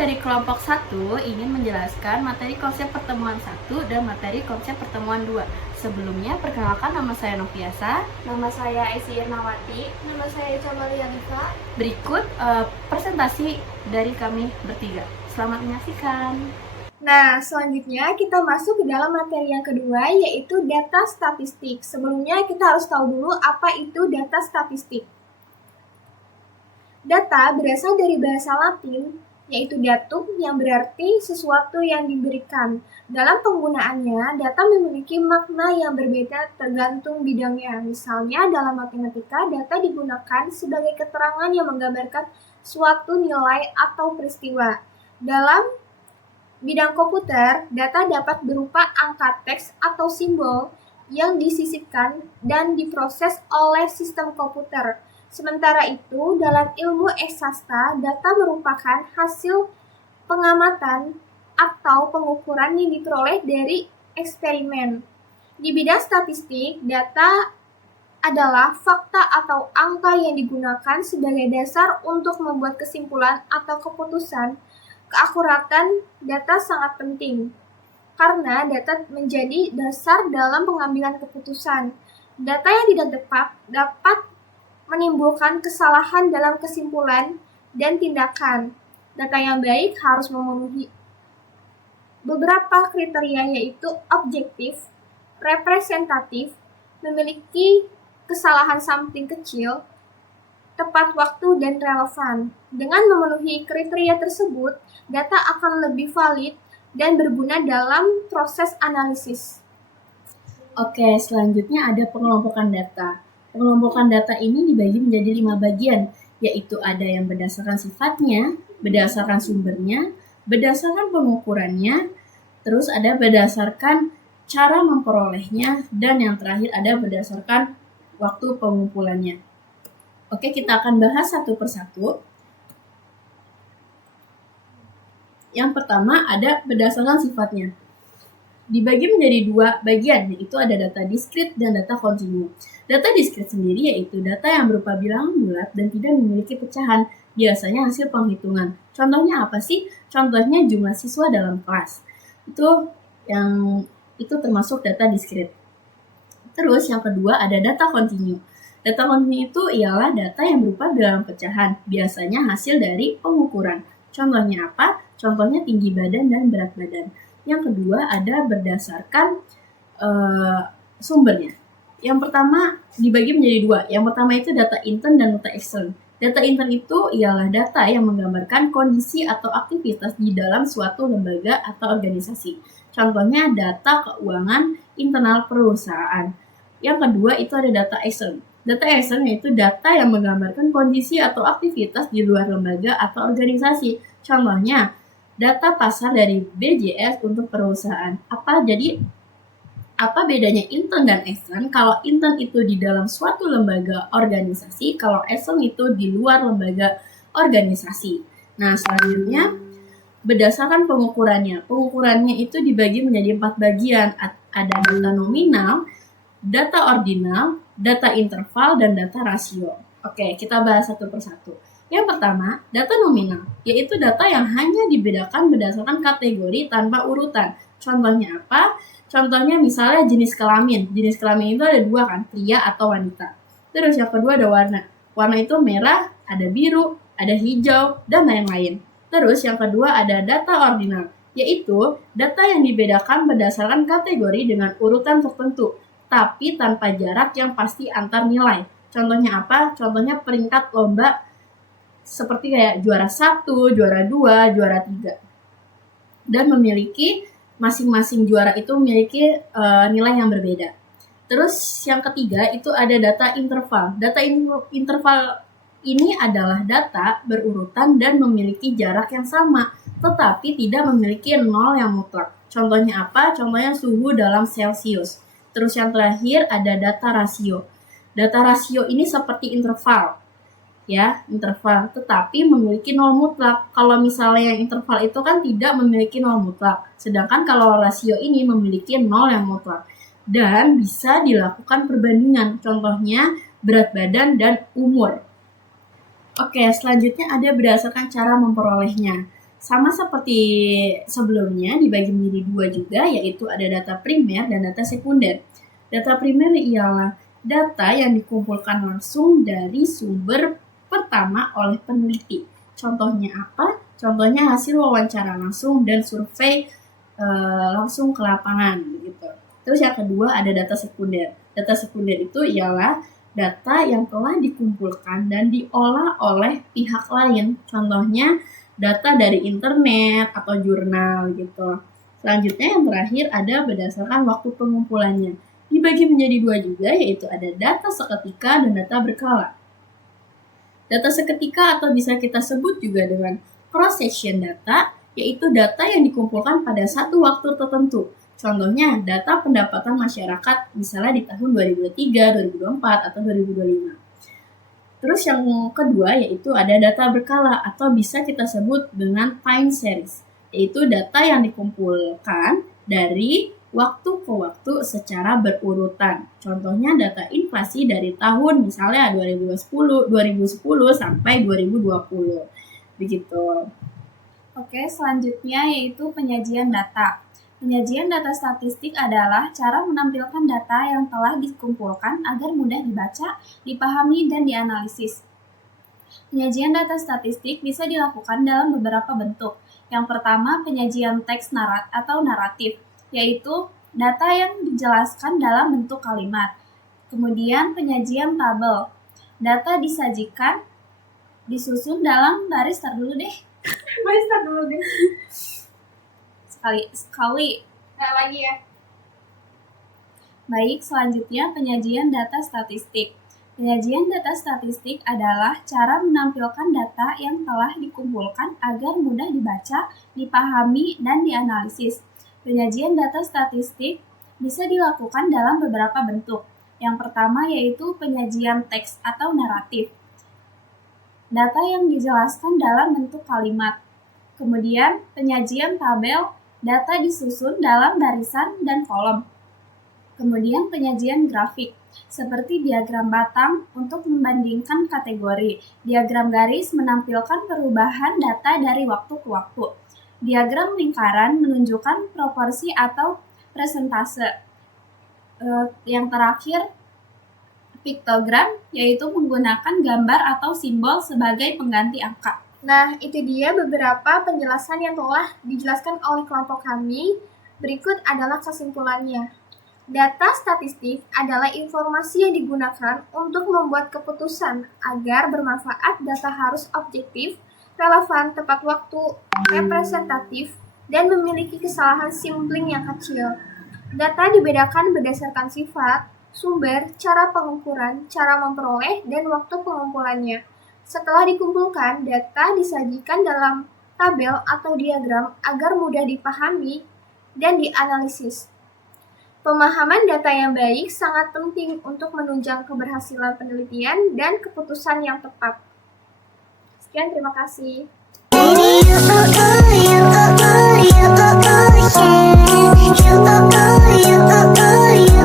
dari kelompok 1 ingin menjelaskan materi konsep pertemuan 1 dan materi konsep pertemuan 2. Sebelumnya, perkenalkan nama saya Noviasa. Nama saya Esi Irnawati. Nama saya Camalia Liva. Berikut presentasi dari kami bertiga. Selamat menyaksikan. Nah, selanjutnya kita masuk ke dalam materi yang kedua, yaitu data statistik. Sebelumnya kita harus tahu dulu apa itu data statistik. Data berasal dari bahasa Latin, yaitu datum yang berarti sesuatu yang diberikan. Dalam penggunaannya, data memiliki makna yang berbeda tergantung bidangnya. Misalnya, dalam matematika, data digunakan sebagai keterangan yang menggambarkan suatu nilai atau peristiwa. Dalam bidang komputer, data dapat berupa angka teks atau simbol yang disisipkan dan diproses oleh sistem komputer. Sementara itu, dalam ilmu eksakta, data merupakan hasil pengamatan atau pengukuran yang diperoleh dari eksperimen. Di bidang statistik, data adalah fakta atau angka yang digunakan sebagai dasar untuk membuat kesimpulan atau keputusan. Keakuratan data sangat penting, karena data menjadi dasar dalam pengambilan keputusan. Data yang tidak tepat dapat menimbulkan kesalahan dalam kesimpulan dan tindakan. Data yang baik harus memenuhi beberapa kriteria, yaitu objektif, representatif, memiliki kesalahan sampling kecil, tepat waktu, dan relevan. Dengan memenuhi kriteria tersebut, data akan lebih valid dan berguna dalam proses analisis. Oke, selanjutnya ada pengelompokan data. Pengelompokan data ini dibagi menjadi 5 bagian, yaitu ada yang berdasarkan sifatnya, berdasarkan sumbernya, berdasarkan pengukurannya, terus ada berdasarkan cara memperolehnya, dan yang terakhir ada berdasarkan waktu pengumpulannya. Oke, kita akan bahas satu persatu. Yang pertama ada berdasarkan sifatnya. Dibagi menjadi 2 bagian, yaitu ada data diskrit dan data kontinu. Data diskrit sendiri yaitu data yang berupa bilangan bulat dan tidak memiliki pecahan, biasanya hasil penghitungan. Contohnya apa sih? Contohnya jumlah siswa dalam kelas. Itu termasuk data diskrit. Terus yang kedua ada data kontinu. Data kontinu itu ialah data yang berupa bilangan pecahan, biasanya hasil dari pengukuran. Contohnya apa? Contohnya tinggi badan dan berat badan. Yang kedua ada berdasarkan sumbernya. Yang pertama dibagi menjadi 2. Yang pertama itu data intern dan data extern. Data intern itu ialah data yang menggambarkan kondisi atau aktivitas di dalam suatu lembaga atau organisasi. Contohnya data keuangan internal perusahaan. Yang kedua itu ada data extern. Data extern yaitu data yang menggambarkan kondisi atau aktivitas di luar lembaga atau organisasi. Contohnya data pasar dari BJS untuk perusahaan. Apa bedanya intern dan extern? Kalau intern itu di dalam suatu lembaga organisasi, kalau extern itu di luar lembaga organisasi. Nah, selanjutnya berdasarkan pengukurannya. Pengukurannya itu dibagi menjadi 4 bagian. Ada data nominal, data ordinal, data interval, dan data rasio. Oke, kita bahas satu persatu. Yang pertama, data nominal, yaitu data yang hanya dibedakan berdasarkan kategori tanpa urutan. Contohnya apa? Contohnya misalnya jenis kelamin. Jenis kelamin itu ada 2 kan, pria atau wanita. Terus yang kedua ada warna. Warna itu merah, ada biru, ada hijau, dan lain-lain. Terus yang kedua ada data ordinal, yaitu data yang dibedakan berdasarkan kategori dengan urutan tertentu, tapi tanpa jarak yang pasti antar nilai. Contohnya apa? Contohnya peringkat lomba seperti kayak juara 1, juara 2, juara 3. Dan memiliki masing-masing juara itu memiliki nilai yang berbeda. Terus yang ketiga itu ada data interval. Data interval ini adalah data berurutan dan memiliki jarak yang sama, tetapi tidak memiliki nol yang mutlak. Contohnya apa? Contohnya suhu dalam Celcius. Terus yang terakhir ada data rasio. Data rasio ini seperti interval. Interval, tetapi memiliki nol mutlak. Kalau misalnya yang interval itu kan tidak memiliki nol mutlak, sedangkan kalau rasio ini memiliki nol yang mutlak dan bisa dilakukan perbandingan, contohnya berat badan dan umur. Oke, selanjutnya ada berdasarkan cara memperolehnya. Sama seperti sebelumnya dibagi menjadi dua juga, yaitu ada data primer dan data sekunder. Data primer ialah data yang dikumpulkan langsung dari sumber pertama oleh peneliti. Contohnya apa? Contohnya hasil wawancara langsung dan survei langsung ke lapangan gitu. Terus yang kedua ada data sekunder. Data sekunder itu ialah data yang telah dikumpulkan dan diolah oleh pihak lain. Contohnya data dari internet atau jurnal gitu. Selanjutnya yang terakhir ada berdasarkan waktu pengumpulannya. Dibagi menjadi dua juga, yaitu ada data seketika dan data berkala. Data seketika atau bisa kita sebut juga dengan cross-section data, yaitu data yang dikumpulkan pada satu waktu tertentu. Contohnya data pendapatan masyarakat misalnya di tahun 2023, 2024, atau 2025. Terus yang kedua yaitu ada data berkala atau bisa kita sebut dengan time series, yaitu data yang dikumpulkan dari waktu ke waktu secara berurutan. Contohnya data inflasi dari tahun misalnya 2010 sampai 2020. Begitu. Oke, selanjutnya yaitu penyajian data. Penyajian data statistik adalah cara menampilkan data yang telah dikumpulkan agar mudah dibaca, dipahami, dan dianalisis. Penyajian data statistik bisa dilakukan dalam beberapa bentuk. Yang pertama, penyajian teks atau naratif, yaitu data yang dijelaskan dalam bentuk kalimat. Kemudian penyajian tabel. Data disajikan disusun dalam baris sekali. Lagi ya. Baik, selanjutnya penyajian data statistik. Penyajian data statistik adalah cara menampilkan data yang telah dikumpulkan agar mudah dibaca, dipahami, dan dianalisis. Penyajian data statistik bisa dilakukan dalam beberapa bentuk. Yang pertama yaitu penyajian teks atau naratif. Data yang dijelaskan dalam bentuk kalimat. Kemudian penyajian tabel, data disusun dalam barisan dan kolom. Kemudian penyajian grafik, seperti diagram batang untuk membandingkan kategori. Diagram garis menampilkan perubahan data dari waktu ke waktu. Diagram lingkaran menunjukkan proporsi atau persentase. Yang terakhir, piktogram, yaitu menggunakan gambar atau simbol sebagai pengganti angka. Nah, itu dia beberapa penjelasan yang telah dijelaskan oleh kelompok kami. Berikut adalah kesimpulannya. Data statistik adalah informasi yang digunakan untuk membuat keputusan. Agar bermanfaat, data harus objektif, relevan, tepat waktu, representatif, dan memiliki kesalahan sampling yang kecil. Data dibedakan berdasarkan sifat, sumber, cara pengukuran, cara memperoleh, dan waktu pengumpulannya. Setelah dikumpulkan, data disajikan dalam tabel atau diagram agar mudah dipahami dan dianalisis. Pemahaman data yang baik sangat penting untuk menunjang keberhasilan penelitian dan keputusan yang tepat. Sekian, terima kasih. You